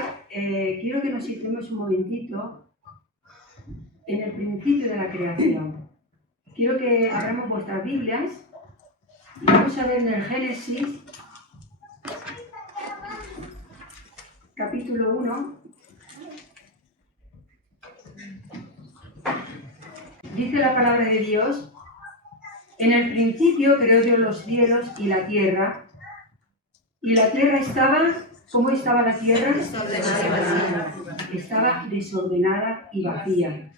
empezar, quiero que nos situemos un momentito en el principio de la creación. Quiero que abramos vuestras Biblias y vamos a ver en el Génesis, capítulo 1. Dice la palabra de Dios: en el principio creó Dios los cielos y la tierra estaba, ¿cómo estaba la tierra? Desordenada y vacía. Estaba desordenada y vacía.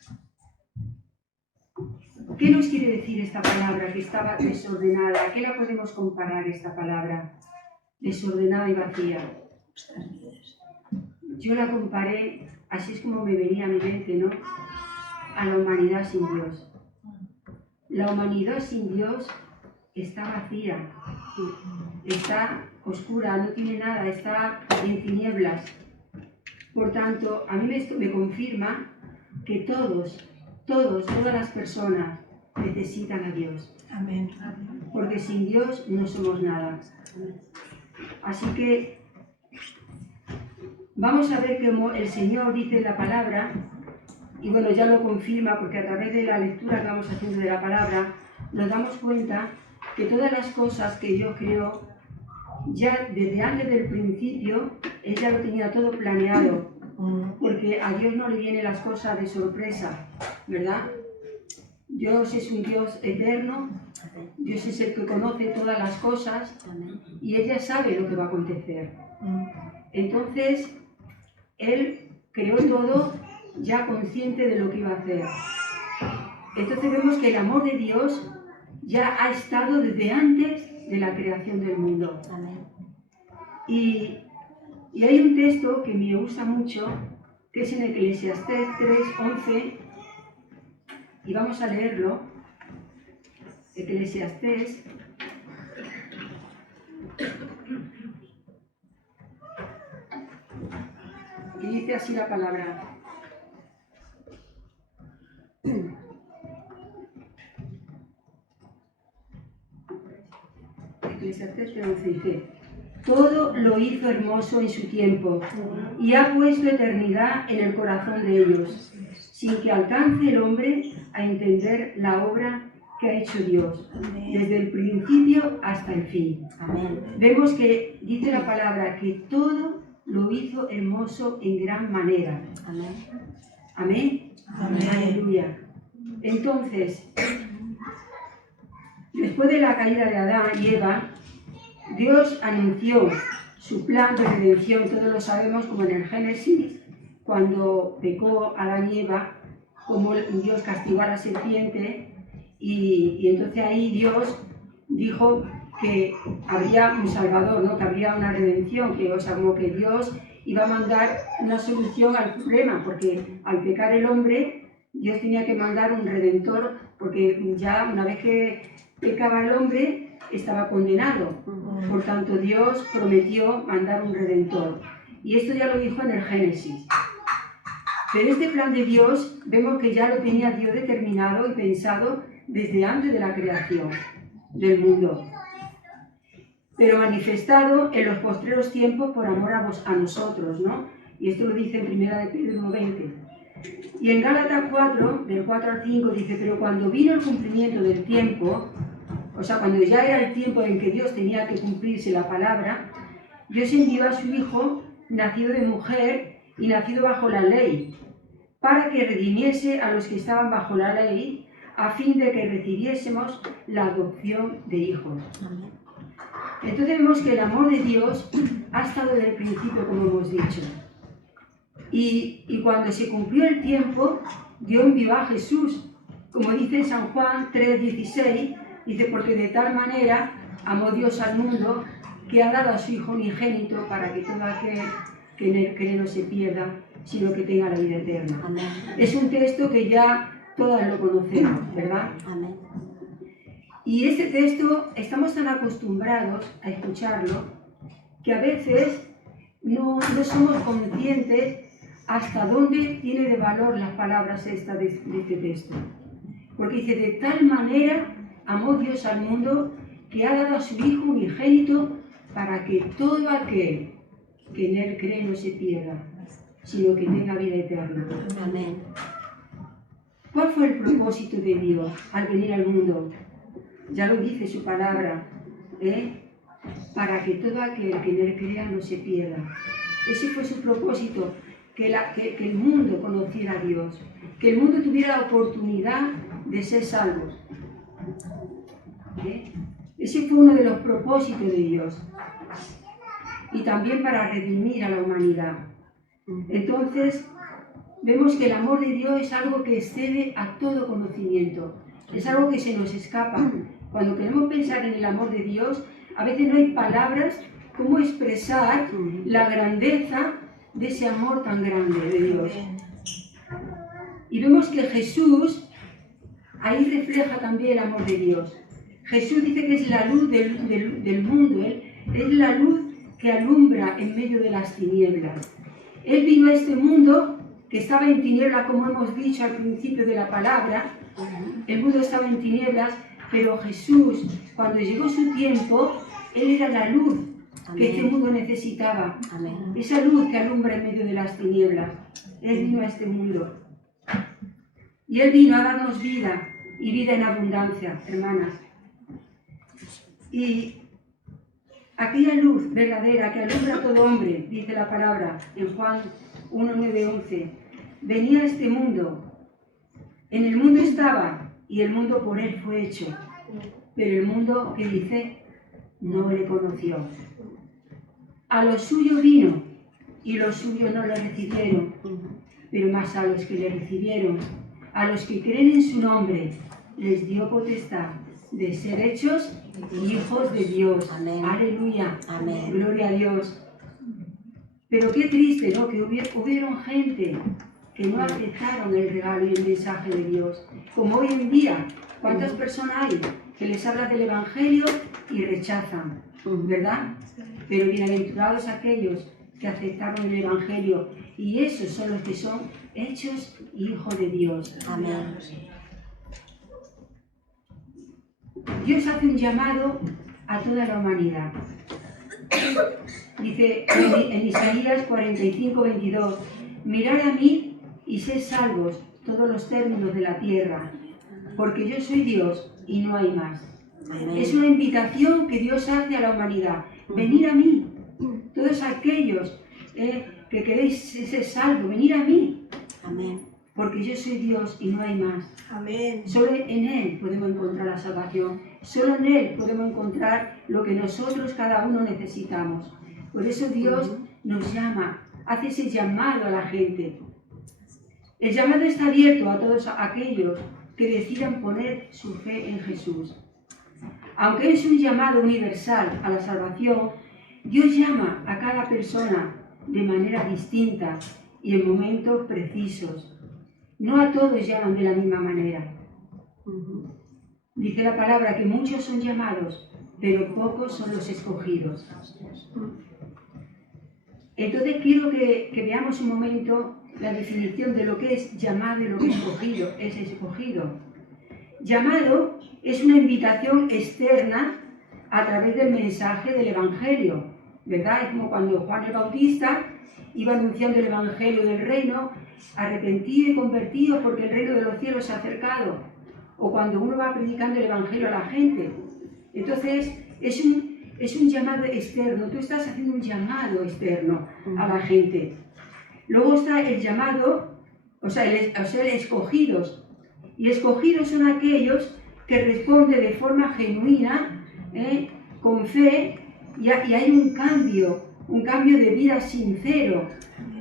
¿Qué nos quiere decir esta palabra, que estaba desordenada? ¿A qué la podemos comparar esta palabra? Desordenada y vacía. Yo la comparé, así es como me venía a mi mente, ¿no? A la humanidad sin Dios. La humanidad sin Dios está vacía, está oscura, no tiene nada, está en tinieblas. Por tanto, a mí me confirma que todas las personas necesitan a Dios. Amén. Porque sin Dios no somos nada. Así que vamos a ver cómo el Señor dice en la palabra, y bueno, ya lo confirma porque a través de la lectura que vamos haciendo de la palabra, nos damos cuenta que todas las cosas que Dios creó, ya desde antes del principio, Él ya lo tenía todo planeado, porque a Dios no le vienen las cosas de sorpresa, ¿verdad? Dios es un Dios eterno, Dios es el que conoce todas las cosas y Él ya sabe lo que va a acontecer. Entonces, Él creó todo ya consciente de lo que iba a hacer. Entonces vemos que el amor de Dios ya ha estado desde antes de la creación del mundo. Y hay un texto que me gusta mucho, que es en Eclesiastés 3:11, y vamos a leerlo. Eclesiastés. Y dice así la palabra. Eclesiastés 3:11 dice: todo lo hizo hermoso en su tiempo y ha puesto eternidad en el corazón de ellos, sin que alcance el hombre a entender la obra que ha hecho Dios, desde el principio hasta el fin. Amén. Vemos que dice la palabra que todo lo hizo hermoso en gran manera. Amén. Amén. Amén. Aleluya. Entonces, después de la caída de Adán y Eva, Dios anunció su plan de redención. Todos lo sabemos, como en el Génesis, cuando pecó Adán y Eva, como Dios castigó a la serpiente, y entonces ahí Dios dijo que habría un Salvador, ¿no? Que habría una redención, que, o sea, como que Dios iba a mandar una solución al problema, porque al pecar el hombre, Dios tenía que mandar un redentor, porque ya una vez que pecaba el hombre, estaba condenado. Por tanto, Dios prometió mandar un redentor. Y esto ya lo dijo en el Génesis. Pero este plan de Dios, vemos que ya lo tenía Dios determinado y pensado desde antes de la creación del mundo, pero manifestado en los postreros tiempos por amor a nosotros, ¿no? Y esto lo dice en 1 Pedro 1:20. Y en Gálatas 4, del 4 al 5, dice: pero cuando vino el cumplimiento del tiempo, o sea, cuando ya era el tiempo en que Dios tenía que cumplirse la palabra, Dios envió a su Hijo, nacido de mujer y nacido bajo la ley, para que redimiese a los que estaban bajo la ley, a fin de que recibiésemos la adopción de hijos. Entonces vemos que el amor de Dios ha estado desde el principio, como hemos dicho. Y cuando se cumplió el tiempo, Dios envió a Jesús, como dice en San Juan 3:16, dice: porque de tal manera amó Dios al mundo, que ha dado a su Hijo unigénito, para que todo aquel que en él cree no se pierda, sino que tenga la vida eterna. Amén. Es un texto que ya todas lo conocemos, ¿verdad? Amén. Y este texto estamos tan acostumbrados a escucharlo que a veces no somos conscientes hasta dónde tiene de valor las palabras estas de este texto. Porque dice: de tal manera amó Dios al mundo, que ha dado a su Hijo unigénito, para que todo aquel que en él cree no se pierda, sino que tenga vida eterna. Amén. ¿Cuál fue el propósito de Dios al venir al mundo? Ya lo dice su palabra, para que todo aquel que en él crea no se pierda. Ese fue su propósito, que el mundo conociera a Dios, que el mundo tuviera la oportunidad de ser salvos. Ese fue uno de los propósitos de Dios. Y también para redimir a la humanidad. Entonces, vemos que el amor de Dios es algo que excede a todo conocimiento. Es algo que se nos escapa. Cuando queremos pensar en el amor de Dios, a veces no hay palabras cómo expresar la grandeza de ese amor tan grande de Dios. Y vemos que Jesús ahí refleja también el amor de Dios. Jesús dice que es la luz del mundo, es la luz que alumbra en medio de las tinieblas. Él vino a este mundo que estaba en tinieblas, como hemos dicho al principio de la palabra. El mundo estaba en tinieblas, pero Jesús, cuando llegó su tiempo, Él era la luz que este mundo necesitaba. Amén. Esa luz que alumbra en medio de las tinieblas. Él vino a este mundo. Y Él vino a darnos vida, y vida en abundancia, hermanas. Y aquella luz verdadera que alumbra a todo hombre, dice la palabra en Juan 1, 9, 11, venía a este mundo. En el mundo estaba, y el mundo por Él fue hecho. Pero el mundo, que dice, no le conoció. A los suyos vino, y los suyos no le recibieron. Pero más a los que le recibieron, a los que creen en su nombre, les dio potestad de ser hechos hijos de Dios. Amén. Aleluya. Amén. Gloria a Dios. Pero qué triste, ¿no? Que hubieron gente que no aceptaron el regalo y el mensaje de Dios. Como hoy en día, ¿cuántas personas hay que les habla del Evangelio y rechazan? ¿Verdad? Pero bienaventurados aquellos que aceptaron el Evangelio, y esos son los que son hechos hijos de Dios. Amén. Dios hace un llamado a toda la humanidad. Dice en Isaías 45, 22, mirad a mí y sed salvos todos los términos de la tierra, porque yo soy Dios y no hay más. Amén. Es una invitación que Dios hace a la humanidad. Venid a mí, todos aquellos que queréis ser salvos, venid a mí. Amén. Porque yo soy Dios y no hay más. Amén. Solo en Él podemos encontrar la salvación. Solo en Él podemos encontrar lo que nosotros cada uno necesitamos. Por eso Dios nos llama, hace ese llamado a la gente. El llamado está abierto a todos aquellos que decidan poner su fe en Jesús. Aunque es un llamado universal a la salvación, Dios llama a cada persona de manera distinta y en momentos precisos. No a todos llaman de la misma manera. Dice la palabra que muchos son llamados, pero pocos son los escogidos. Entonces quiero que veamos un momento la definición de lo que es llamado y lo que es escogido. Llamado es una invitación externa a través del mensaje del Evangelio, ¿verdad? Es como cuando Juan el Bautista iba anunciando el Evangelio del reino, arrepentido y convertido porque el reino de los cielos se ha acercado. O cuando uno va predicando el Evangelio a la gente. Entonces, es un llamado externo. Tú estás haciendo un llamado externo a la gente. Luego está el llamado, el escogidos. Y escogidos son aquellos que responden de forma genuina, con fe, y hay un cambio de vida sincero.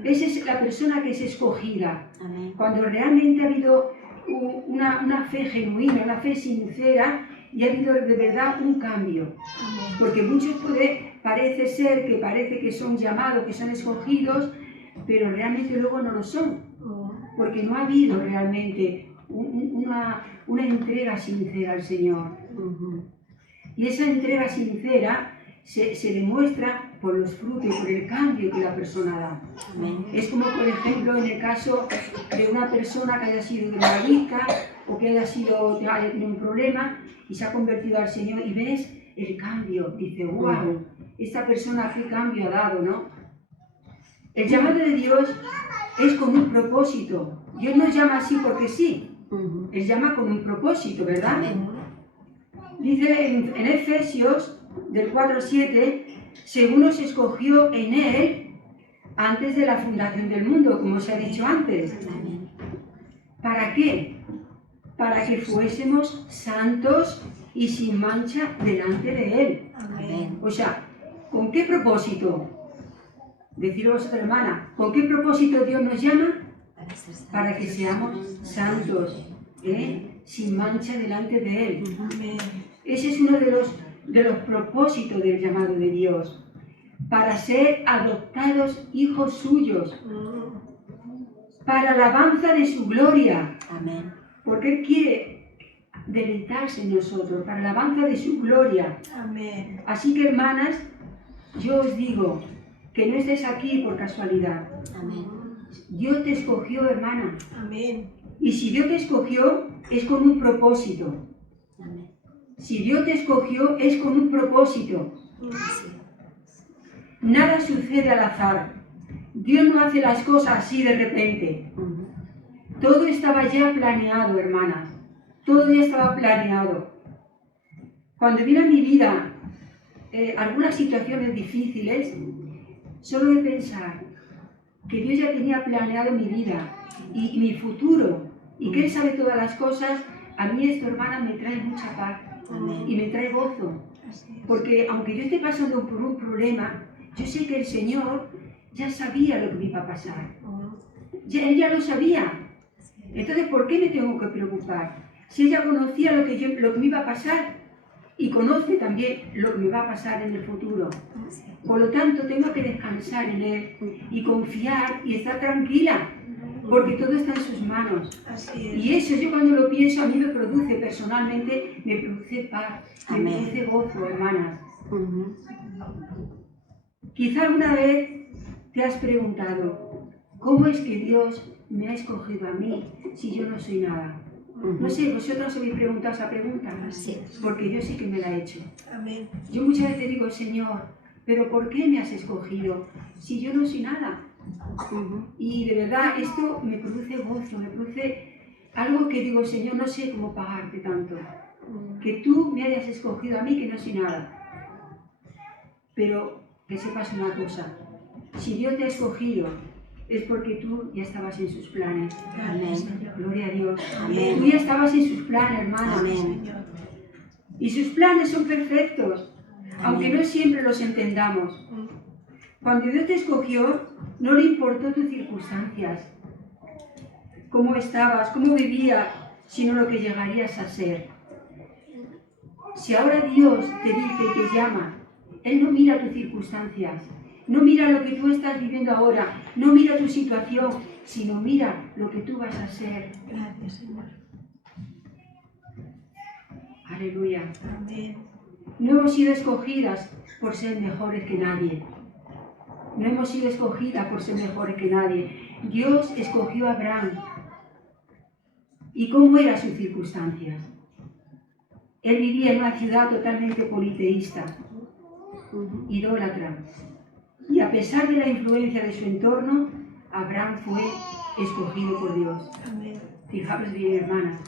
Esa es la persona que es escogida. Amén. Cuando realmente ha habido una fe genuina, una fe sincera, y ha habido de verdad un cambio. Porque muchos parece que son llamados, que son escogidos, pero realmente luego no lo son. Porque no ha habido realmente una entrega sincera al Señor. Y esa entrega sincera se demuestra por los frutos, por el cambio que la persona da. Amén. Es como, por ejemplo, en el caso de una persona que haya sido drogadicta o que haya tenido un problema y se ha convertido al Señor y ves el cambio. Dice, wow, esta persona qué cambio ha dado, ¿no? El llamado de Dios es con un propósito. Dios nos llama así porque sí. Él llama con un propósito, ¿verdad? Dice en Efesios del 4:7, según nos escogió en Él antes de la fundación del mundo, como se ha dicho antes. ¿Para qué? Para que fuésemos santos y sin mancha delante de Él. O sea, ¿con qué propósito? Decirlo vosotros, hermana, ¿con qué propósito Dios nos llama? Para que seamos santos, sin mancha delante de Él. Ese es uno de los propósitos del llamado de Dios, para ser adoptados hijos suyos, para alabanza de su gloria, porque Él quiere deleitarse en nosotros, para alabanza de su gloria. Así que, hermanas, yo os digo que no estés aquí por casualidad. Dios te escogió, hermana. Y si Dios te escogió, es con un propósito. Si Dios te escogió, es con un propósito. Nada sucede al azar. Dios no hace las cosas así de repente. Todo estaba ya planeado, hermanas. Todo ya estaba planeado. Cuando viene a mi vida algunas situaciones difíciles, solo de pensar que Dios ya tenía planeado mi vida y mi futuro, y que Él sabe todas las cosas, a mí esto, hermana, me trae mucha paz y me trae gozo. Porque aunque yo esté pasando por un problema, yo sé que el Señor ya sabía lo que me iba a pasar. Él ya lo sabía. Entonces, ¿por qué me tengo que preocupar? Si Él ya conocía lo que me iba a pasar y conoce también lo que me va a pasar en el futuro. Por lo tanto, tengo que descansar en Él y confiar y estar tranquila, porque todo está en sus manos. Y eso, yo cuando lo pienso, a mí me produce personalmente, me produce paz, me produce gozo, hermanas. Quizá alguna vez te has preguntado, ¿cómo es que Dios me ha escogido a mí si yo no soy nada? No sé, ¿vosotros habéis preguntado esa pregunta? Porque yo sí que me la he hecho. Yo muchas veces digo, Señor, ¿pero por qué me has escogido si yo no soy nada? Y de verdad esto me produce gozo, me produce algo que digo, Señor, no sé cómo pagarte tanto. Que tú me hayas escogido a mí que no soy nada. Pero que sepas una cosa, si Dios te ha escogido, es porque tú ya estabas en sus planes. Gloria a Dios. Tú ya estabas en sus planes, hermana. Y sus planes son perfectos, aunque no siempre los entendamos. Cuando Dios te escogió, no le importó tus circunstancias, cómo estabas, cómo vivías, sino lo que llegarías a ser. Si ahora Dios te dice y te llama, Él no mira tus circunstancias, no mira lo que tú estás viviendo ahora, no mira tu situación, sino mira lo que tú vas a ser. Gracias, Señor. Aleluya. Amén. No hemos sido escogidas por ser mejores que nadie. No hemos sido escogidas por ser mejores que nadie. Dios escogió a Abraham. ¿Y cómo eran sus circunstancias? Él vivía en una ciudad totalmente politeísta, idólatra. Y a pesar de la influencia de su entorno, Abraham fue escogido por Dios. Amén. Fijaos bien, hermanas.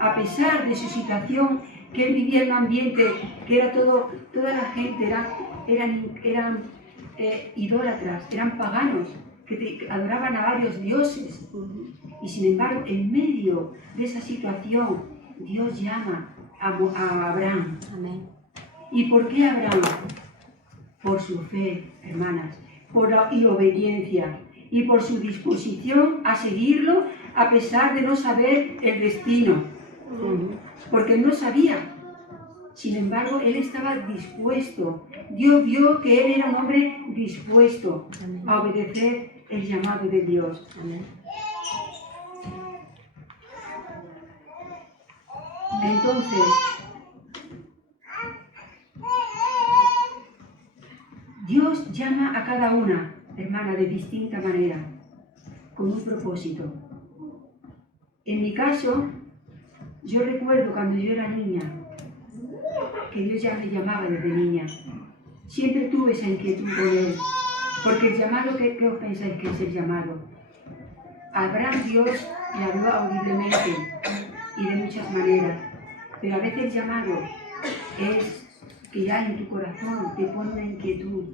A pesar de su situación, que él vivía en un ambiente que era toda la gente eran idólatras, eran paganos, que adoraban a varios dioses. Y sin embargo, en medio de esa situación, Dios llama a Abraham. Amén. ¿Y por qué Abraham? Por su fe, hermanas, y obediencia, y por su disposición a seguirlo a pesar de no saber el destino. Porque él no sabía. Sin embargo, él estaba dispuesto. Dios vio que él era un hombre dispuesto a obedecer el llamado de Dios. Amén. Entonces, Dios llama a cada una, hermana, de distinta manera, con un propósito. En mi caso, yo recuerdo cuando yo era niña, que Dios ya me llamaba desde niña. Siempre tuve esa inquietud con Él, porque el llamado, ¿qué os pensáis que es el llamado? A Abraham Dios le habló audiblemente y de muchas maneras, pero a veces el llamado es que ya en tu corazón te pone una inquietud,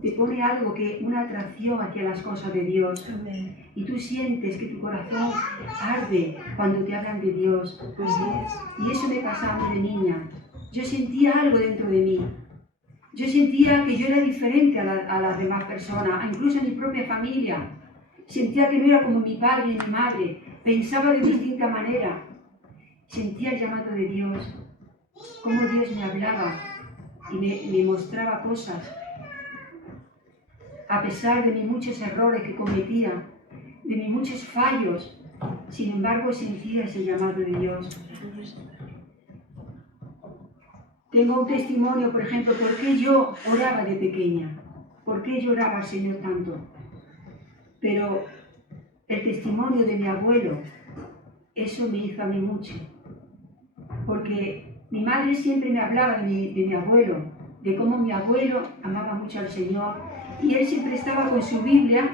te pone algo una atracción hacia las cosas de Dios. Y tú sientes que tu corazón arde cuando te hablan de Dios. Y eso me pasaba de niña. Yo sentía algo dentro de mí. Yo sentía que yo era diferente a las demás personas, incluso a mi propia familia. Sentía que no era como mi padre y mi madre. Pensaba de distinta manera. Sentía el llamado de Dios. Cómo Dios me hablaba y me mostraba cosas. A pesar de mis muchos errores que cometía, de mis muchos fallos, sin embargo sentía ese llamado de Dios. Tengo un testimonio, por ejemplo, por qué yo oraba de pequeña, por qué yo oraba al Señor tanto. Pero el testimonio de mi abuelo, eso me hizo a mí mucho. Porque mi madre siempre me hablaba de mi abuelo, de cómo mi abuelo amaba mucho al Señor. Y él siempre estaba con su Biblia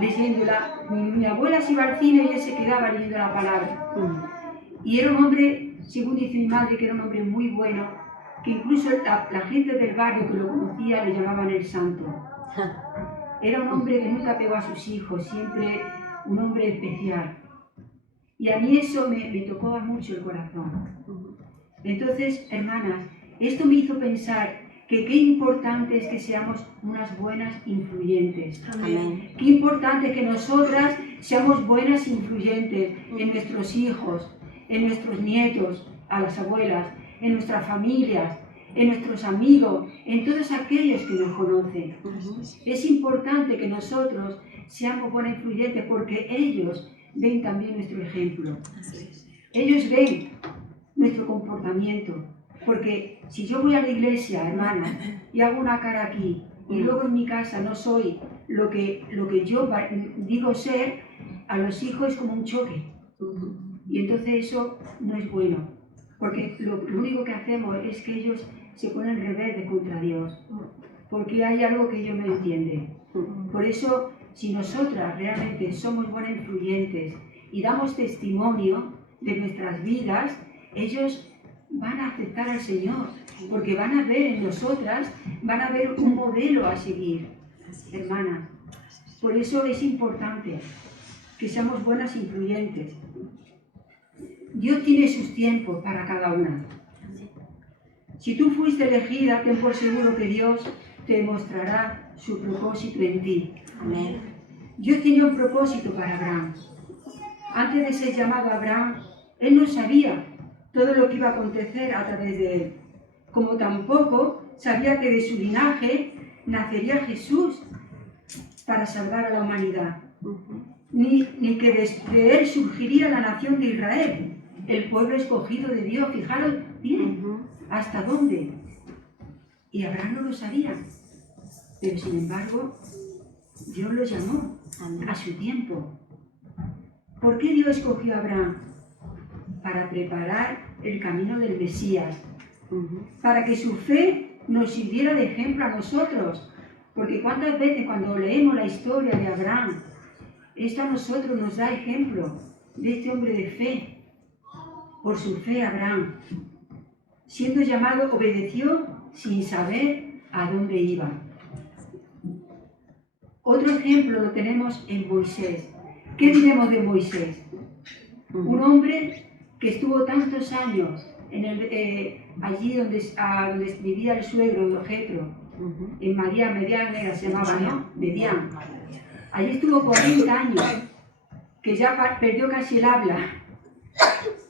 leyéndola. Mi abuela se iba al cine y él se quedaba leyendo la palabra. Y era un hombre, según dice mi madre, que era un hombre muy bueno, que incluso la gente del barrio que lo conocía le llamaban el santo. Era un hombre que nunca pegó a sus hijos, siempre un hombre especial. Y a mí eso me tocó mucho el corazón. Entonces, hermanas, esto me hizo pensar que qué importante es que seamos unas buenas influyentes. Amén. Qué importante es que nosotras seamos buenas influyentes en nuestros hijos, en nuestros nietos, a las abuelas, en nuestras familias, en nuestros amigos, en todos aquellos que nos conocen. Es importante que nosotros seamos buenas influyentes porque ellos ven también nuestro ejemplo. Ellos ven nuestro comportamiento. Porque si yo voy a la iglesia, hermana, y hago una cara aquí, y luego en mi casa no soy lo que yo digo ser, a los hijos es como un choque. Y entonces eso no es bueno. Porque lo único que hacemos es que ellos se ponen rebeldes contra Dios. Porque hay algo que ellos no entienden. Por eso, si nosotras realmente somos buenas influyentes y damos testimonio de nuestras vidas, ellos van a aceptar al Señor, porque van a ver en nosotras, van a ver un modelo a seguir, hermana. Por eso es importante que seamos buenas influyentes. Dios tiene sus tiempos para cada una. Si tú fuiste elegida, ten por seguro que Dios te demostrará su propósito en ti. Amén. Dios tenía un propósito para Abraham. Antes de ser llamado Abraham, él no sabía todo lo que iba a acontecer a través de él, como tampoco sabía que de su linaje nacería Jesús para salvar a la humanidad, ni que de él surgiría la nación de Israel, el pueblo escogido de Dios. Fijaros bien, ¿hasta dónde? Y Abraham no lo sabía, pero sin embargo, Dios lo llamó a su tiempo. ¿Por qué Dios escogió a Abraham? Para preparar el camino del Mesías, para que su fe nos sirviera de ejemplo a nosotros. Porque cuántas veces cuando leemos la historia de Abraham, esto a nosotros nos da ejemplo de este hombre de fe. Por su fe Abraham, siendo llamado, obedeció sin saber a dónde iba. Otro ejemplo lo tenemos en Moisés. ¿Qué diremos de Moisés? Un hombre que estuvo tantos años allí donde vivía el suegro Jetro, en Medián se llamaba, ¿no? Medián. Allí estuvo 40 años, que ya perdió casi el habla.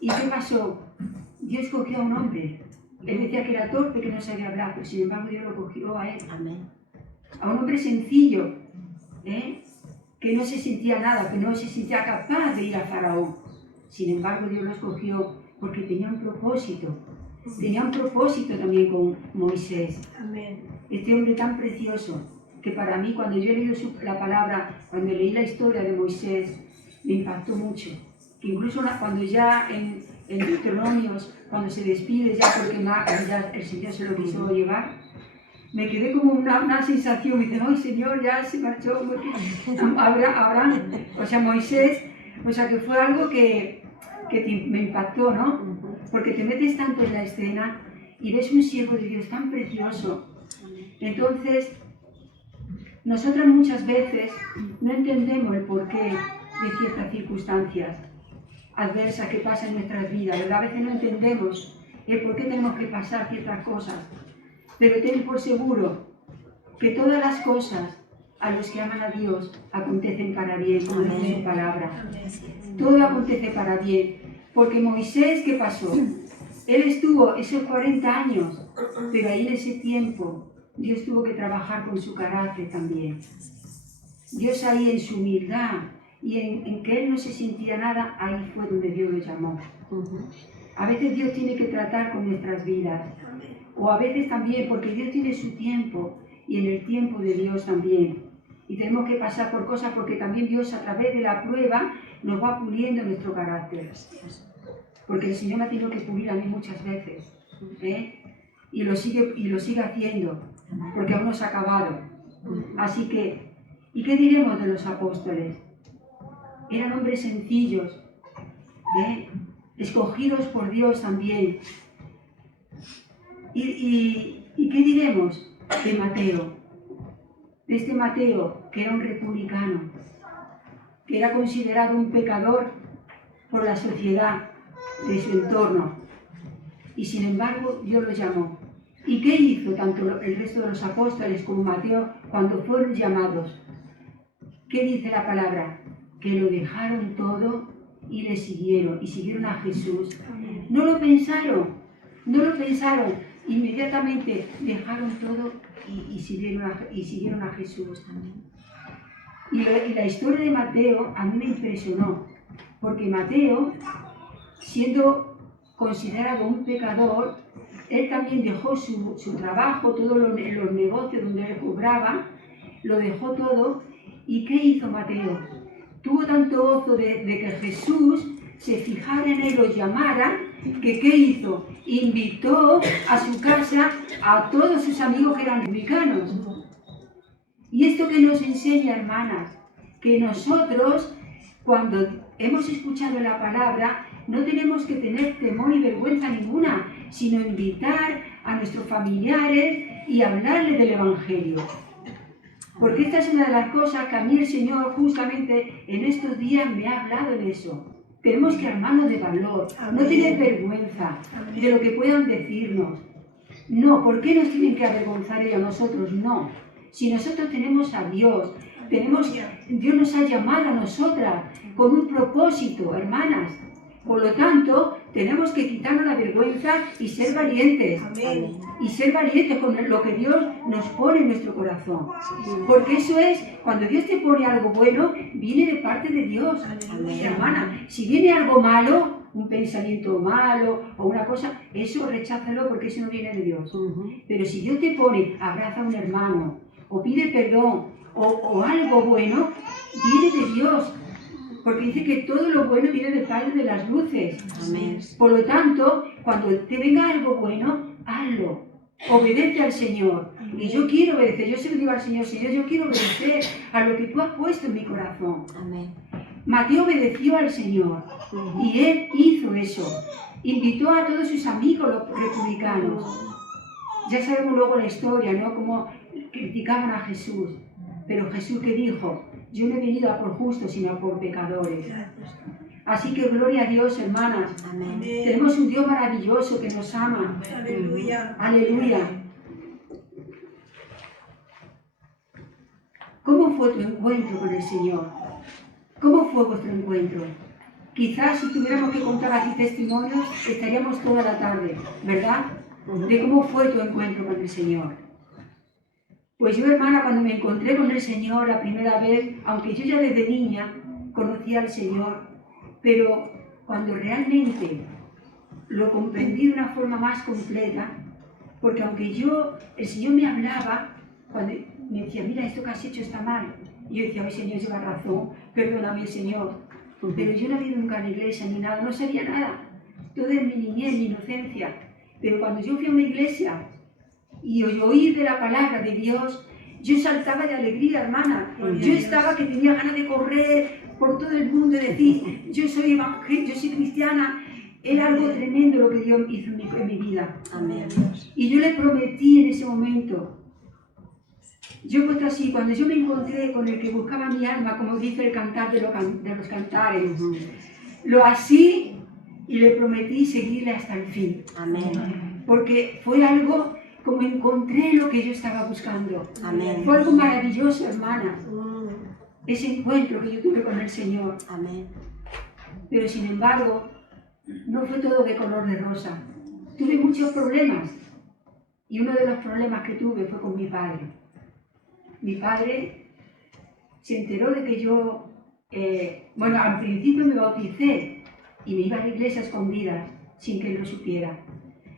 ¿Y qué pasó? Dios cogió a un hombre. Él decía que era torpe, que no sabía hablar, pero sin embargo Dios lo cogió a él. Amén. A un hombre sencillo, que no se sentía nada, que no se sentía capaz de ir a Faraón. Sin embargo, Dios lo escogió porque tenía un propósito. Tenía un propósito también con Moisés. Amén. Este hombre tan precioso, que para mí, cuando yo he leído la palabra, cuando leí la historia de Moisés, me impactó mucho. Que incluso cuando ya en Deuteronomios, cuando se despide ya porque ya el Señor se lo quiso llevar, me quedé como una sensación, me dice, ¡ay, Señor, ya se marchó! Abraham, o sea, Moisés, o sea, que fue algo que me impactó, ¿no? Porque te metes tanto en la escena y ves un siervo de Dios tan precioso. Entonces, nosotras muchas veces no entendemos el porqué de ciertas circunstancias adversas que pasan en nuestras vidas, ¿verdad? A veces no entendemos el por qué tenemos que pasar ciertas cosas, pero ten por seguro que todas las cosas a los que aman a Dios acontecen para bien, como dice su palabra. Todo acontece para bien, porque Moisés, ¿qué pasó? Él estuvo esos 40 años, pero ahí en ese tiempo Dios tuvo que trabajar con su carácter también. Dios ahí en su humildad y en que él no se sentía nada, ahí fue donde Dios lo llamó. A veces Dios tiene que tratar con nuestras vidas, o a veces también porque Dios tiene su tiempo y en el tiempo de Dios también. Y tenemos que pasar por cosas porque también Dios a través de la prueba nos va puliendo nuestro carácter. Porque el Señor me ha tenido que pulir a mí muchas veces, ¿eh? Y lo sigue haciendo, porque aún no se ha acabado. Así que, ¿y qué diremos de los apóstoles? Eran hombres sencillos, ¿eh? Escogidos por Dios también. ¿Y qué diremos de Mateo? De este Mateo, que era un republicano, que era considerado un pecador por la sociedad de su entorno. Y sin embargo, Dios lo llamó. ¿Y qué hizo tanto el resto de los apóstoles como Mateo cuando fueron llamados? ¿Qué dice la palabra? Que lo dejaron todo y le siguieron, y siguieron a Jesús. No lo pensaron, inmediatamente dejaron todo y siguieron a Jesús. Y la historia de Mateo a mí me impresionó, porque Mateo, siendo considerado un pecador, él también dejó su trabajo, todos los negocios donde él cobraba, lo dejó todo. ¿Y qué hizo Mateo? Tuvo tanto gozo de que Jesús se fijara en él, lo llamara, que ¿qué hizo? Invitó a su casa a todos sus amigos que eran republicanos. Y esto que nos enseña, hermanas, que nosotros, cuando hemos escuchado la palabra, no tenemos que tener temor ni vergüenza ninguna, sino invitar a nuestros familiares y hablarles del Evangelio. Porque esta es una de las cosas que a mí el Señor justamente en estos días me ha hablado de eso. Tenemos que armarnos de valor, no tener vergüenza de lo que puedan decirnos. No, ¿por qué nos tienen que avergonzar ellos a nosotros? No. Si nosotros tenemos a Dios, Dios nos ha llamado a nosotras con un propósito, hermanas. Por lo tanto, tenemos que quitarnos la vergüenza y ser valientes. Amén. Y ser valientes con lo que Dios nos pone en nuestro corazón. Porque eso es, cuando Dios te pone algo bueno, viene de parte de Dios. Amén. Hermana, si viene algo malo, un pensamiento malo o una cosa, eso recházalo porque eso no viene de Dios. Pero si Dios te pone, abraza a un hermano, o pide perdón, o algo bueno, viene de Dios. Porque dice que todo lo bueno viene del Padre de las luces. Amén. Por lo tanto, cuando te venga algo bueno, hazlo. Obedece al Señor. Amén. Y yo quiero obedecer. Yo se lo digo al Señor, Señor, yo quiero obedecer a lo que tú has puesto en mi corazón. Amén. Mateo obedeció al Señor. Y él hizo eso. Invitó a todos sus amigos, los republicanos. Ya sabemos luego la historia, ¿no? Cómo criticaban a Jesús. Pero Jesús, ¿qué dijo? Yo no he venido a por justos, sino a por pecadores. Así que gloria a Dios, hermanas. Amén. Tenemos un Dios maravilloso que nos ama. Aleluya. Aleluya. ¿Cómo fue tu encuentro con el Señor? ¿Cómo fue vuestro encuentro? Quizás si tuviéramos que contar aquí testimonios, estaríamos toda la tarde, ¿verdad? De cómo fue tu encuentro con el Señor. Pues yo, hermana, cuando me encontré con el Señor la primera vez, aunque yo ya desde niña conocía al Señor, pero cuando realmente lo comprendí de una forma más completa, porque aunque el Señor me hablaba, cuando me decía, mira, esto que has hecho está mal, y yo decía, ay, Señor, lleva razón, perdóname, Señor, pero yo no había ido nunca a la iglesia ni nada, no sabía nada, todo en mi niñez, mi inocencia, pero cuando yo fui a una iglesia, y oír de la palabra de Dios, yo saltaba de alegría, hermana. Yo estaba que tenía ganas de correr por todo el mundo y decir, yo soy cristiana. Era algo tremendo lo que Dios hizo en mi vida. Amén. Y yo le prometí en ese momento. Yo he puesto así, cuando yo me encontré con el que buscaba mi alma, como dice el cantar de los cantares, lo así y le prometí seguirle hasta el fin. Amén. Porque fue algo como encontré lo que yo estaba buscando. Amén. Fue algo maravilloso, hermana, ese encuentro que yo tuve con el Señor. Amén. Pero sin embargo, no fue todo de color de rosa. Tuve muchos problemas. Y uno de los problemas que tuve fue con mi padre. Mi padre se enteró de que yo, al principio me bauticé y me iba a la iglesia a escondidas, sin que él lo supiera.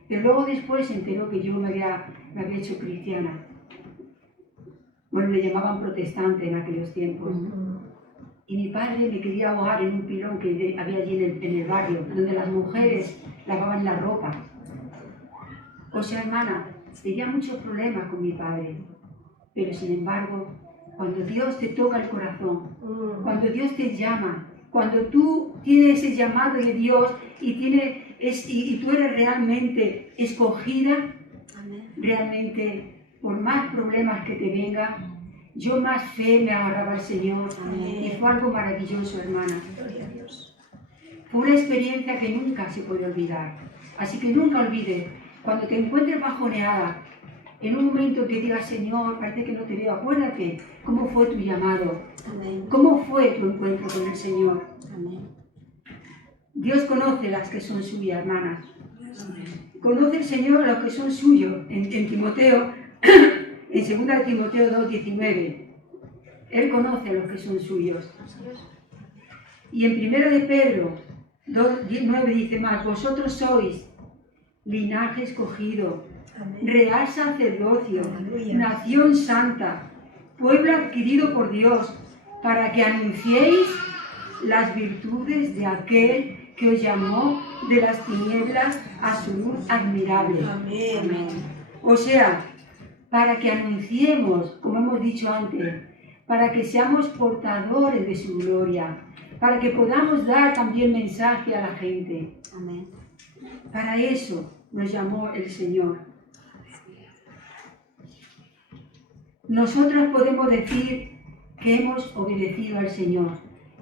Pero luego después se enteró que yo me había hecho cristiana. Bueno, le llamaban protestante en aquellos tiempos. Y mi padre me quería ahogar en un pilón que había allí en el barrio, donde las mujeres lavaban la ropa. O sea, hermana, tenía muchos problemas con mi padre. Pero sin embargo, cuando Dios te toca el corazón, cuando Dios te llama, cuando tú tienes ese llamado de Dios y tú eres realmente escogida, realmente, por más problemas que te vengan, yo más fe me agarraba al Señor. Y fue algo maravilloso, hermana. Fue una experiencia que nunca se puede olvidar. Así que nunca olvides, cuando te encuentres bajoneada, en un momento que digas, Señor, parece que no te veo, acuérdate cómo fue tu llamado, cómo fue tu encuentro con el Señor. Dios conoce las que son suyas, hermanas. Conoce el Señor a los que son suyos. En Timoteo, en 2 Timoteo 2:19, Él conoce a los que son suyos. Y en 1 de Pedro 2:9 dice más, vosotros sois linaje escogido, real sacerdocio, nación santa, pueblo adquirido por Dios, para que anunciéis las virtudes de aquel que os llamó de las tinieblas a su luz admirable. Amén. O sea, para que anunciemos, como hemos dicho antes, para que seamos portadores de su gloria, para que podamos dar también mensaje a la gente. Amén. Para eso nos llamó el Señor. Nosotros podemos decir que hemos obedecido al Señor.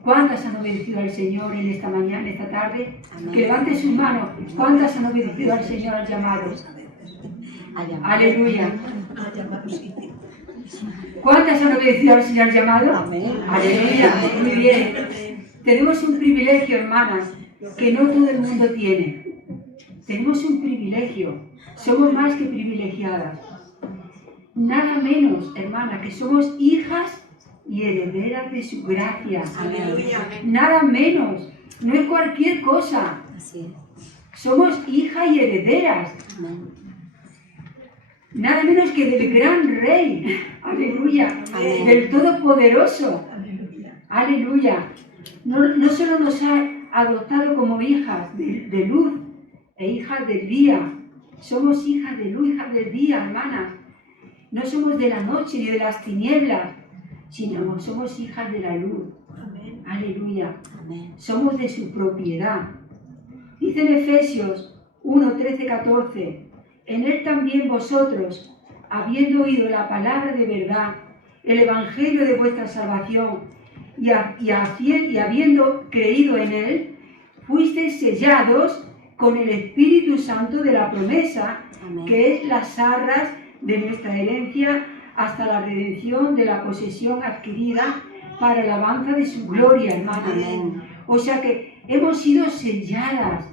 ¿Cuántas han obedecido al Señor en esta mañana, en esta tarde? Amén. Que levanten sus manos. ¿Cuántas han obedecido al Señor al llamado? Aleluya. ¿Cuántas han obedecido al Señor al llamado? Amén. Aleluya. Muy bien. Tenemos un privilegio, hermanas, que no todo el mundo tiene. Tenemos un privilegio. Somos más que privilegiadas. Nada menos, hermana, que somos hijas y herederas de su gracia. Aleluya. Nada menos. No es cualquier cosa. Así es. Somos hijas y herederas. Amén. Nada menos que del gran Rey. Aleluya. Amén. Del Todopoderoso. Aleluya. No solo nos ha adoptado como hijas de luz e hijas del día. Somos hijas de luz, hijas del día, hermanas. No somos de la noche ni de las tinieblas, sino somos hijas de la luz. Amén. Aleluya. Amén. Somos de su propiedad. Dice en Efesios 1, 13, 14, en él también vosotros, habiendo oído la palabra de verdad, el evangelio de vuestra salvación, y habiendo creído en él, fuisteis sellados con el Espíritu Santo de la promesa, Amén. que es las arras de nuestra herencia hasta la redención de la posesión adquirida para el avance de su gloria, hermanos. Amén. O sea que hemos sido selladas.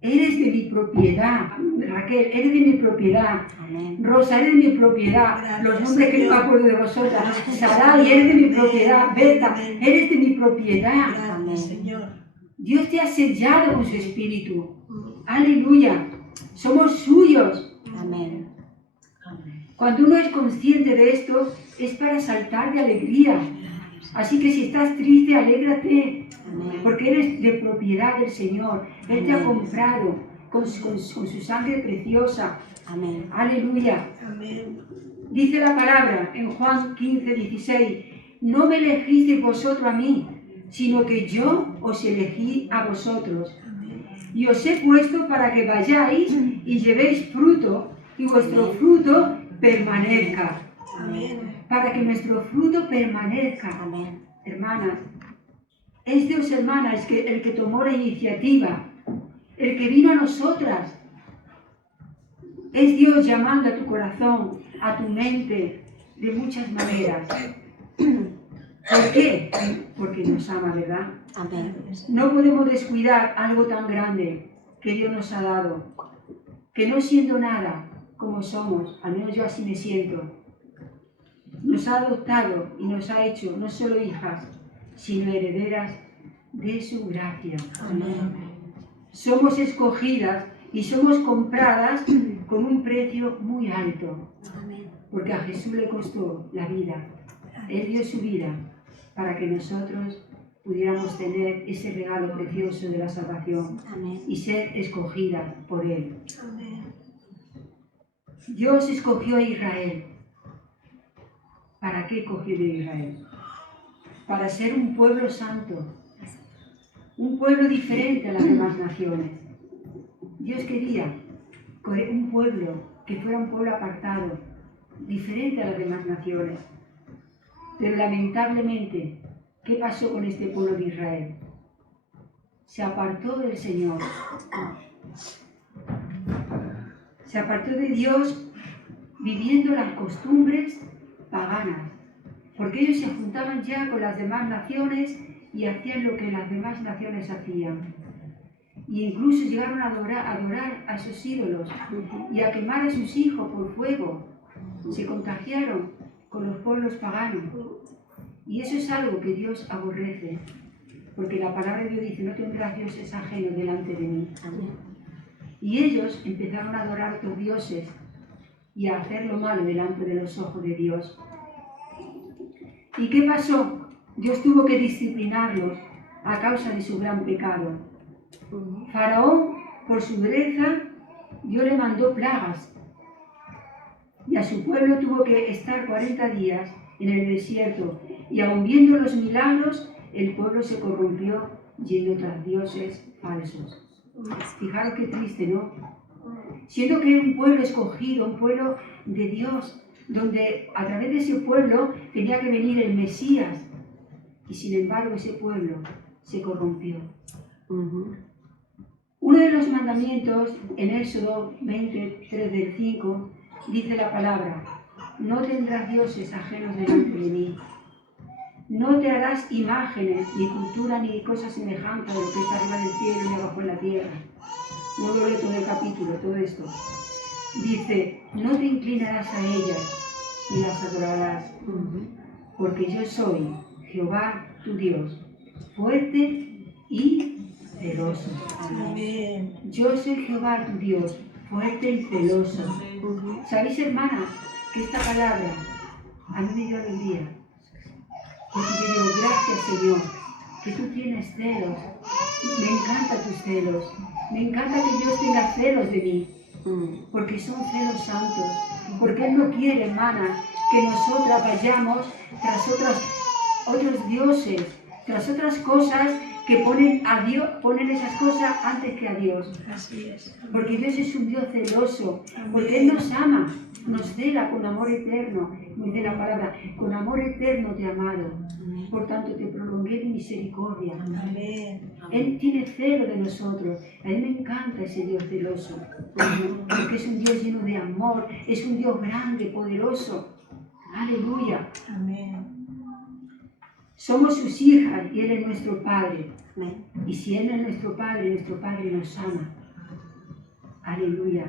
Eres de mi propiedad, Raquel, eres de mi propiedad. Amén. Rosa, eres de mi propiedad. Gracias, Los nombres que no me Señor. acuerdo de vosotras. Sarai, eres de mi propiedad. Berta, eres de mi propiedad. Gracias, Señor. Dios te ha sellado con su espíritu. Aleluya. Somos suyos. Amén. Cuando uno es consciente de esto, es para saltar de alegría. Así que si estás triste, alégrate, Amén. porque eres de propiedad del Señor. Él te ha comprado, con su sangre preciosa. Amén. Aleluya. Amén. Dice la palabra en Juan 15, 16, no me elegisteis vosotros a mí, sino que yo os elegí a vosotros. Amén. Y os he puesto para que vayáis y llevéis fruto, y vuestro fruto permanezca. Amén. Para que nuestro fruto permanezca. Amén. Hermanas, es Dios, hermanas, el que tomó la iniciativa, el que vino a nosotras. Es Dios llamando a tu corazón, a tu mente, de muchas maneras. ¿Por qué? Porque nos ama, ¿verdad? Amén. No podemos descuidar algo tan grande que Dios nos ha dado, que no siendo nada como somos, al menos yo así me siento, nos ha adoptado y nos ha hecho no solo hijas, sino herederas de su gracia. Amén. Somos escogidas y somos compradas con un precio muy alto, Amén. porque a Jesús le costó la vida. Él dio su vida para que nosotros pudiéramos tener ese regalo precioso de la salvación Amén. y ser escogidas por Él. Amén. Dios escogió a Israel. ¿Para qué escogió a Israel? Para ser un pueblo santo, un pueblo diferente a las demás naciones. Dios quería un pueblo que fuera un pueblo apartado, diferente a las demás naciones. Pero lamentablemente, ¿qué pasó con este pueblo de Israel? Se apartó del Señor. Se apartó de Dios viviendo las costumbres paganas, porque ellos se juntaban ya con las demás naciones y hacían lo que las demás naciones hacían. Y incluso llegaron a adorar a esos ídolos y a quemar a sus hijos por fuego. Se contagiaron con los pueblos paganos. Y eso es algo que Dios aborrece, porque la palabra de Dios dice, no tendrás dioses ajenos delante de mí. Y ellos empezaron a adorar a otros dioses y a hacer lo malo delante de los ojos de Dios. ¿Y qué pasó? Dios tuvo que disciplinarlos a causa de su gran pecado. Faraón, por su dureza, Dios le mandó plagas y a su pueblo tuvo que estar 40 días en el desierto, y aun viendo los milagros, el pueblo se corrompió yendo tras dioses falsos. Fijaros qué triste, ¿no? Siendo que un pueblo escogido, un pueblo de Dios, donde a través de ese pueblo tenía que venir el Mesías, y sin embargo ese pueblo se corrompió. Uno de los mandamientos en Éxodo 23 del 5 dice la palabra, no tendrás dioses ajenos delante de mí. No te harás imágenes, ni cultura, ni cosas semejantes a lo que está arriba del cielo y abajo en la tierra. No lo leo todo el capítulo, todo esto. Dice, no te inclinarás a ellas, ni las adorarás, porque yo soy Jehová tu Dios, fuerte y celoso. Amén. Yo soy Jehová tu Dios, fuerte y celoso. ¿Sabéis, hermanas, que esta palabra a mí me dio alegría? Porque yo digo, gracias Señor, que tú tienes celos. Me encantan tus celos. Me encanta que Dios tenga celos de mí. Porque son celos santos. Porque Él no quiere, hermana, que nosotras vayamos tras otros dioses, tras otras cosas que ponen a Dios, ponen esas cosas antes que a Dios. Así es. Porque Dios es un Dios celoso, porque Él nos ama, nos cela con amor eterno, dice la palabra, con amor eterno te he amado, por tanto te prolongué mi misericordia. Amén. Él tiene celo de nosotros, a Él me encanta ese Dios celoso, porque es un Dios lleno de amor, es un Dios grande, poderoso. Aleluya. Amén. Somos sus hijas y Él es nuestro Padre. Amén. Y si Él es nuestro Padre nos ama. Aleluya.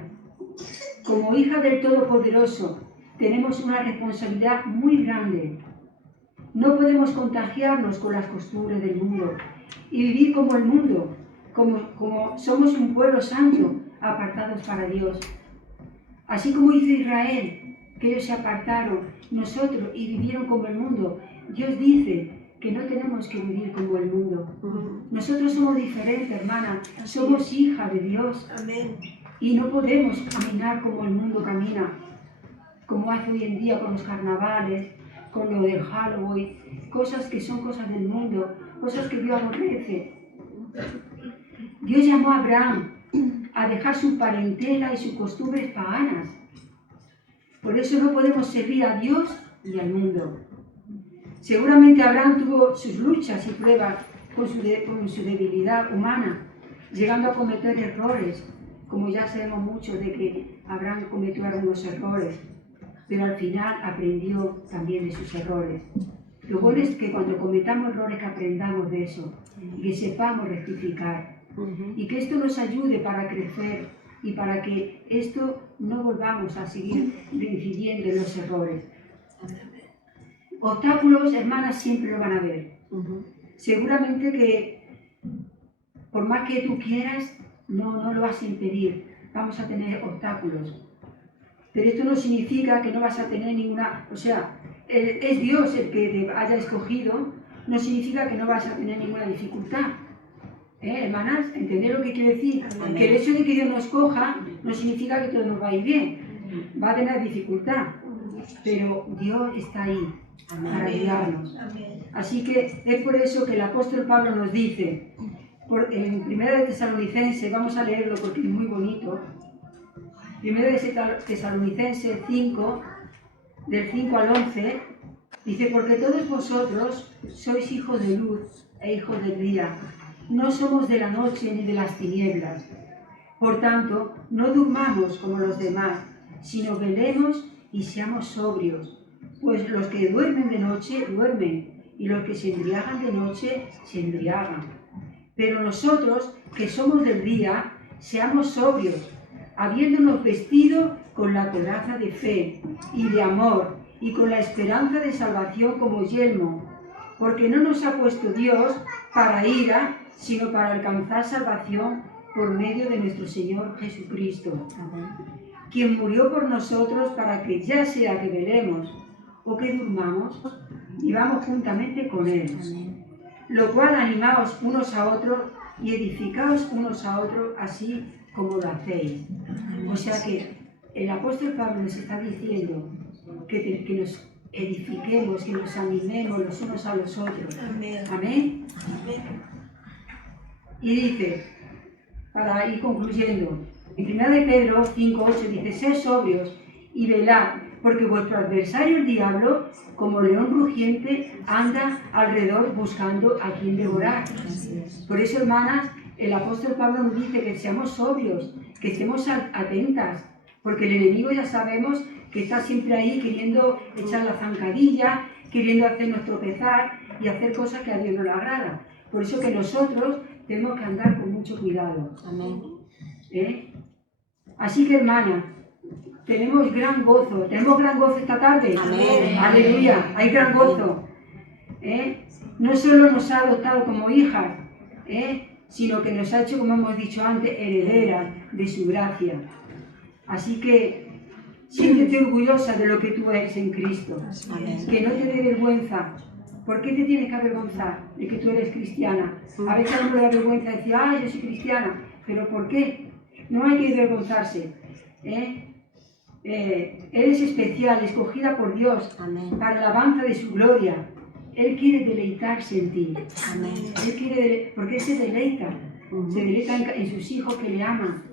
Como hija del Todopoderoso, tenemos una responsabilidad muy grande. No podemos contagiarnos con las costumbres del mundo y vivir como el mundo, como somos un pueblo santo, apartados para Dios. Así como hizo Israel, que ellos se apartaron, nosotros, y vivieron como el mundo. Dios dice que no tenemos que vivir como el mundo. Nosotros somos diferentes, hermana. Somos hijas de Dios. Amén. Y no podemos caminar como el mundo camina, como hace hoy en día con los carnavales, con lo del Halloween, cosas que son cosas del mundo, cosas que Dios aborrece. Dios llamó a Abraham a dejar su parentela y sus costumbres paganas. Por eso no podemos servir a Dios y al mundo. Seguramente Abraham tuvo sus luchas y pruebas con su debilidad humana, llegando a cometer errores, como ya sabemos mucho de que Abraham cometió algunos errores, pero al final aprendió también de sus errores. Lo bueno es que cuando cometamos errores que aprendamos de eso y que sepamos rectificar y que esto nos ayude para crecer y para que esto no volvamos a seguir reincidiendo en los errores. Obstáculos, hermanas, siempre lo van a haber. Seguramente que por más que tú quieras, no lo vas a impedir. Vamos a tener obstáculos. Pero esto no significa que no vas a tener ninguna... O sea, es Dios el que te haya escogido, no significa que no vas a tener ninguna dificultad. Hermanas, ¿entendéis lo que quiero decir? Amén. Que el hecho de que Dios nos coja no significa que todo nos va a ir bien. Va a tener dificultad, pero Dios está ahí para ayudarnos. Amén. Así que es por eso que el apóstol Pablo nos dice, en 1 de Tesalonicenses, vamos a leerlo porque es muy bonito, 1 de Tesalonicenses 5, del 5 al 11, dice, porque todos vosotros sois hijos de luz e hijos del día, no somos de la noche ni de las tinieblas. Por tanto, no durmamos como los demás, sino velemos y seamos sobrios. Pues los que duermen de noche, duermen, y los que se embriagan de noche, se embriagan. Pero nosotros, que somos del día, seamos sobrios, habiéndonos vestido con la coraza de fe y de amor, y con la esperanza de salvación como yelmo, porque no nos ha puesto Dios para ira, sino para alcanzar salvación por medio de nuestro Señor Jesucristo, quien murió por nosotros para que ya sea que velemos o que durmamos, vivamos juntamente con Él. Lo cual animaos unos a otros y edificaos unos a otros así como lo hacéis. O sea que el apóstol Pablo nos está diciendo que nos edifiquemos, que nos animemos los unos a los otros. Amén. Amén. Y dice, para ir concluyendo, en 1 de Pedro 5:8 dice, sed sobrios y velad, porque vuestro adversario el diablo, como león rugiente, anda alrededor buscando a quien devorar. Por eso, hermanas, el apóstol Pablo nos dice que seamos sobrios, que estemos atentas, porque el enemigo ya sabemos que está siempre ahí queriendo echar la zancadilla, queriendo hacernos tropezar y hacer cosas que a Dios no le agrada. Por eso que nosotros tenemos que andar con mucho cuidado. Amén. Así que, hermana, tenemos gran gozo esta tarde. Amén. Aleluya, hay gran gozo. No solo nos ha adoptado como hijas, sino que nos ha hecho, como hemos dicho antes, herederas de su gracia. Así que siéntete orgullosa de lo que tú eres en Cristo. Amén. Que no te dé vergüenza. ¿Por qué te tienes que avergonzar de que tú eres cristiana? A veces a uno le da vergüenza decir, yo soy cristiana. ¿Pero por qué? No hay que avergonzarse. Eres especial, escogida por Dios. Amén. Para la alabanza de su gloria. Él quiere deleitarse en ti. Amén. Él quiere, porque Él se deleita. Se deleita en sus hijos que le aman.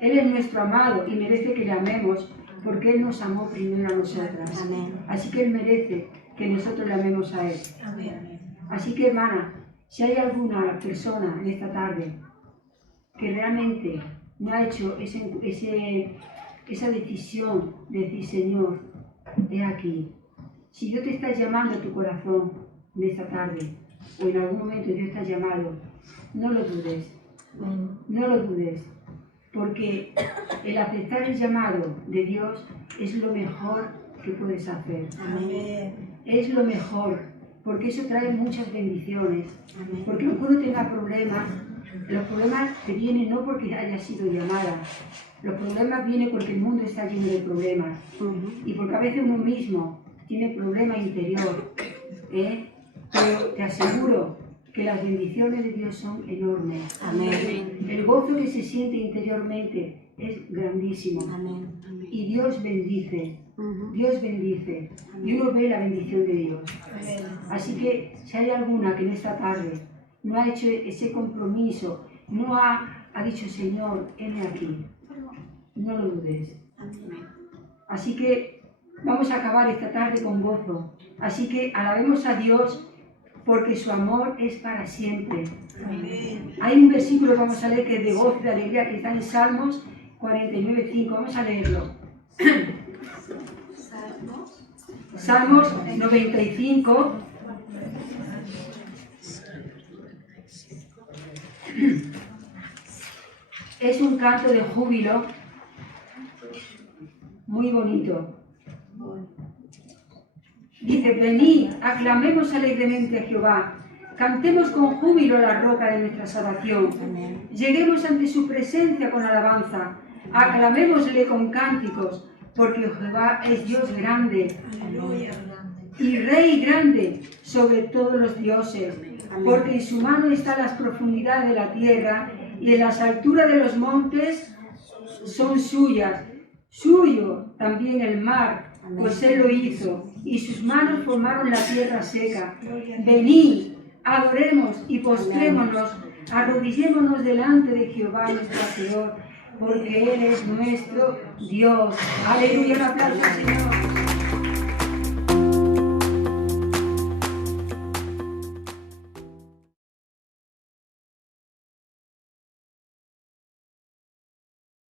Él es nuestro amado y merece que le amemos porque Él nos amó primero a nosotras. Amén. Así que Él merece que nosotros le amemos a Él. Amén. Así que, hermana, si hay alguna persona en esta tarde que realmente no ha hecho esa decisión de decir, Señor, he aquí. Si Dios te está llamando a tu corazón en esta tarde, o en algún momento Dios te ha llamado, no lo dudes. No lo dudes. Porque el aceptar el llamado de Dios es lo mejor que puedes hacer. Amén. Es lo mejor, porque eso trae muchas bendiciones. Amén. Porque aunque uno tenga problemas, los problemas te vienen no porque haya sido llamada, los problemas vienen porque el mundo está lleno de problemas. Y porque a veces uno mismo tiene problema interior. pero te aseguro que las bendiciones de Dios son enormes. Amén. El gozo que se siente interiormente es grandísimo. Amén. Y Dios bendice, Ujú. Dios bendice. Y uno ve la bendición de Dios. Amén. Así que si hay alguna que en esta tarde no ha hecho ese compromiso, no ha dicho, Señor, heme aquí, no lo dudes. Amén. Así que vamos a acabar esta tarde con gozo. Así que alabemos a Dios porque su amor es para siempre. Amén. Hay un versículo que vamos a leer que es de gozo, de alegría, que está en Salmos 49:5. Vamos a leerlo. Salmos 95. Es un canto de júbilo muy bonito. Dice, venid, aclamemos alegremente a Jehová, cantemos con júbilo la roca de nuestra salvación. Amén. Lleguemos ante su presencia con alabanza, aclamémosle con cánticos, porque Jehová es Dios grande Aleluya. y Rey grande sobre todos los dioses, porque en su mano están las profundidades de la tierra y en las alturas de los montes son suyas. Suyo también el mar, pues él lo hizo, y sus manos formaron la tierra seca. Venid, adoremos y postrémonos, arrodillémonos delante de Jehová nuestro Hacedor, porque Él es nuestro Dios. Aleluya, un aplauso al Señor.